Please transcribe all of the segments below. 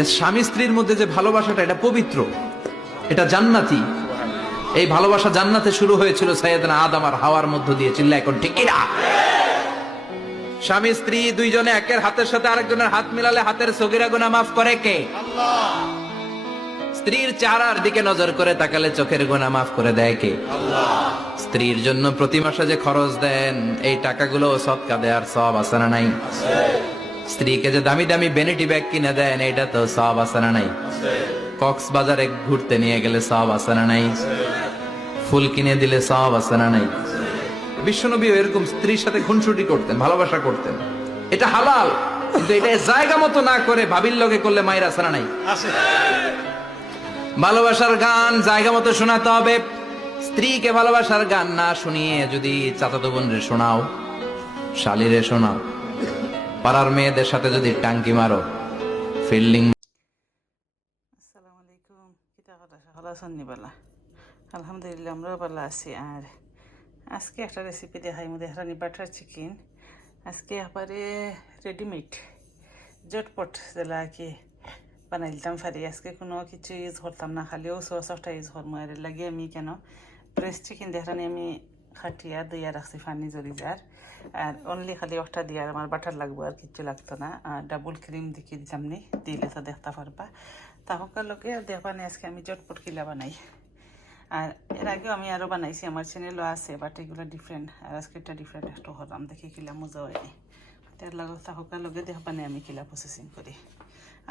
যে স্বামী স্ত্রীর মধ্যে যে ভালোবাসাটা, এটা পবিত্র, এটা জান্নাতি। এই ভালোবাসা জান্নাতে শুরু হয়েছিল সৈয়দনা আদম আর হাওয়ার মধ্য দিয়ে, চিল্লা এখন, ঠিক? স্বামী, স্ত্রী, দুইজনে একের হাতের সাথে আরেকজনের হাত মিলালে হাতের সগিরা গুনা মাফ করে কে? স্ত্রীর চারার দিকে নজর করে তাকালে চোখের গোনা মাফ করে দেয় কে? স্ত্রীর জন্য প্রতি মাসে যে খরচ দেন, এই টাকাগুলো সৎকা দেওয়ার সব আছে না নাই? স্ত্রীকে যে দামি দামি বেনিটি ব্যাগ কিনে দেন এটা তো সব আছে না নাই? কক্সবাজারে ঘুরতে নিয়ে গেলে সব আছে না নাই? ফুল কিনে দিলে সব আছে না নাই? বিশ্বনবী এরকম স্ত্রীর সাথে খুনসুটি করতেন ভালোবাসা করতেন। এটা হালাল কিন্তু এটা জায়গা মতো না করে ভাবির লগে করলে মায়ের আছে না নাই? ভালোবাসার গান জায়গা মতো শোনাতে হবে। স্ত্রীকে ভালোবাসার গান না শুনিয়ে যদি চাচাতো বোন রে শোনাও শালিরে শোনাও। পাড়ার মেয়েদের সাথে যদি টাঙ্কি মারো, ফিল্ডিং আসসালামু আলাইকুম। কিতা কথা? আলহামদুলিল্লাহ, আমরাও ভালো আছি। আর আজকে একটা রেসিপি দেখাই মধ্যে হারানি বাটার চিকেন। আজকে আবারে রেডিমেড জটপট যেলা কি বানাই দিতাম পারি আজকে কোনো কিছু ইউজ করতাম না খালিও সস সসটা ইউজ করব আর লাগে আমি কেন? ফ্রেশ চিকেন দেখানি আমি খাটিয়া দিয়া রাখছি, ফানি জরি যার। আর অনলি খালি একটা দিয়ে আমার বাটার লাগবো আর কিছু লাগতো না। আর ডাবল ক্রিম দিকে দিতাম নি দিলে তো দেখতে পারবা। তাহকার লোকে দেখবা নি আজকে আমি চটপট কিলা বানাই। আর এর আগেও আমি আরও বানাইছি, আমার চ্যানেলও আছে বাট এগুলো ডিফারেন্ট আর আজকে এটা ডিফারেন্ট একটু হলাম, দেখি কিলা মজা হয়নি তার লগে তাহকার লগে দেখবা নি আমি কিলা প্রসেসিং করি।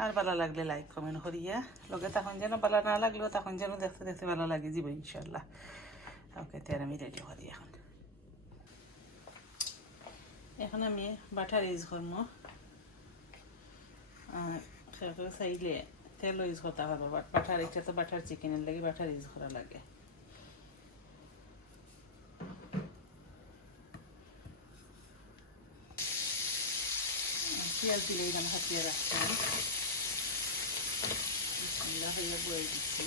আর ভালো লাগলে লাইক কমেন্ট করিয়া। লগে তখন যেন ভালো না লাগলেও তখন যেন দেখতে দেখতে ভালো লাগে যাব ইনশাল্লাহ ওকে তার আমি রেডি করি এখন এখন আমি বাটার ইউজ করব চাইলে তেলও ইউজ করতে পারব বাট বাটার এটা তো বাটার চিকেনের লাগে বাটার ইউজ করা লাগে পেঁয়াজ দিলে এরকম হাতিয়ে রাখতাম বিসমিল্লাহ হইয়া বয়ে দিচ্ছি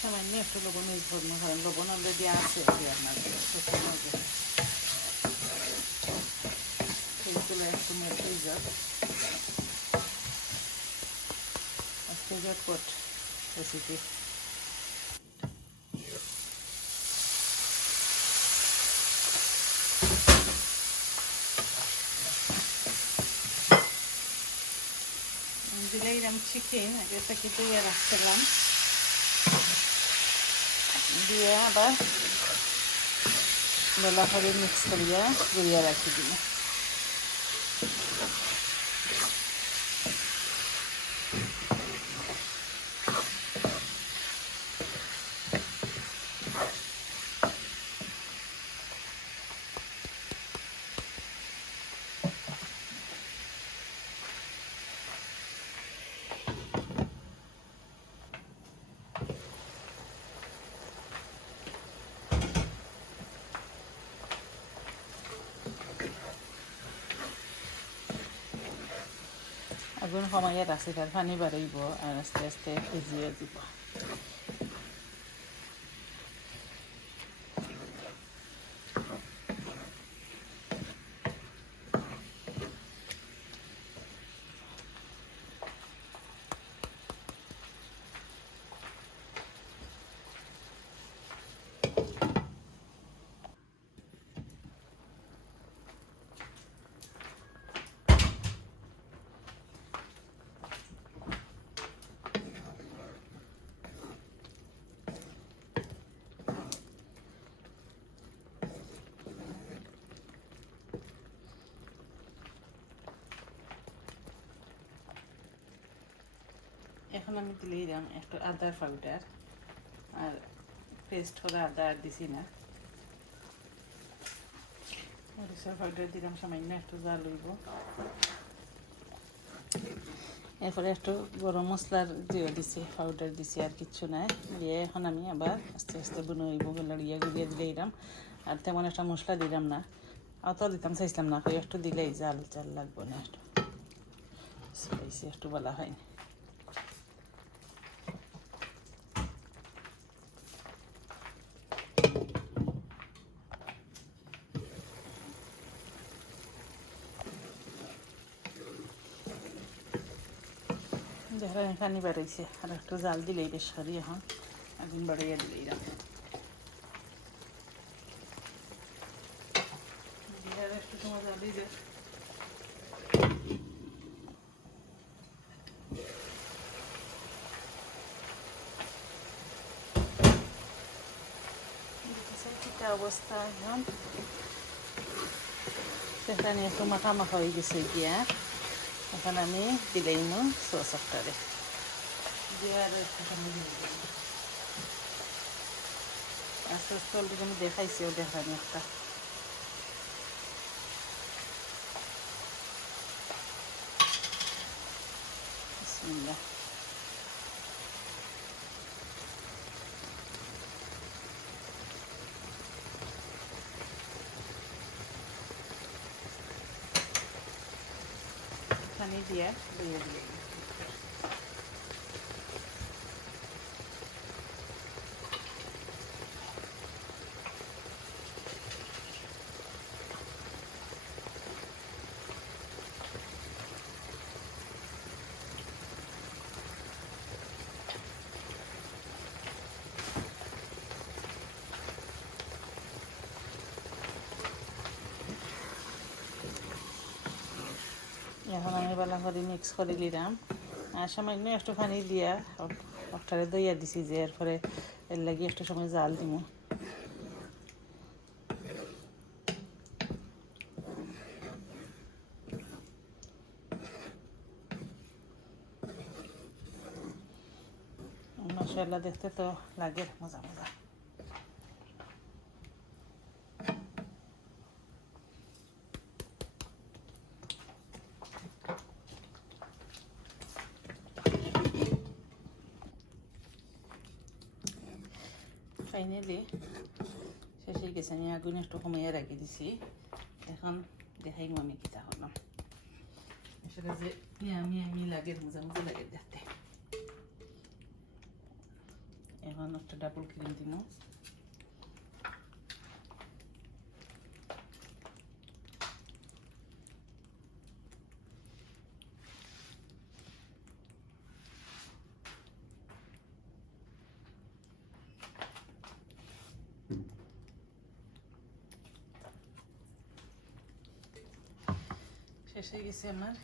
সামান্য একটু লবণ ইউজ করব, কারণ লবণ অলরেডি আছে আপনার সেইগুলো একটু মেটে যাক। আজকে ঝটপট রেসিপি দিলে এরকম চিকেন আগে থেকে দিয়ে রাখছিলাম। দিয়ে আবার বেলা করে মিক্স করিয়া গুড়িয়া রাখি দিল আগুন কমাইয়া রাখছি তার পানি বাড়াইব আর আস্তে আস্তে ভিজিয়ে দিব এখন আমি দিলে দিলাম একটু আদার পাউডার আর পেস্ট করা আদা আর দিছি না। মরিচের পাউডার দিলাম, সামান্য একটু জাল লইব এরপরে একটু গরম মশলার দিয়ে দিছি পাউডার দিছি আর কিচ্ছু নাই। দিয়ে এখন আমি আবার আস্তে আস্তে বুনইব লড়িয়ে গুলিয়ে দিলে দিলাম। আর তেমন একটা মশলা দিলাম না। অত দিতাম, চাইছিলাম না একটু দিলেই জাল জাল লাগবো না একটু। একটু বলা হয়নি। দেখলাম পানি বাড়াইছে। আর একটু জাল দিলেই বেশ সরি এখন আগুন বাড়াইয়া দিলেই রাখ একটু সময় জাল দিয়ে অবস্থা এখন। সেখানে একটু মাখা মাখা হয়ে গেছে এখন আমি দিলেই নো সস একটারে দিয়ে আর একটু সময় দিয়ে দিলাম। আর সসটা অলরেডি আমি দেখাইছিও দেখানি একটা। বিসমিল্লাহ। পানি দিয়ে দিয়ে দিয়ে এখন আমি ভালো করে মিক্স করে নিলাম। আর সামান্য একটু পানি দিয়া একটারে দইয়া দিছি যে এরপরে এর লাগি একটু সময় জাল দিব। মশলা দেখতে তো লাগে, মজা মজা। ফাইনালি শেষ হয়ে গেছে আমি আগুন একটু কমাইয়া রাখি দিছি। এখন দেখাই আমি কিতা হলাম আসলে যে আমি আমি লাগে মজা মজা লাগে দেখতে এখন একটা ডাবল ক্রিম দিন শেষ হয়ে গেছে আমার।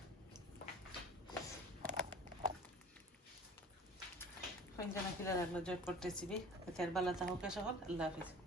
জানা কিলা রাখল জয় করতেছি বি। আর বালা তাহকে সহল আল্লাহ হাফিজ।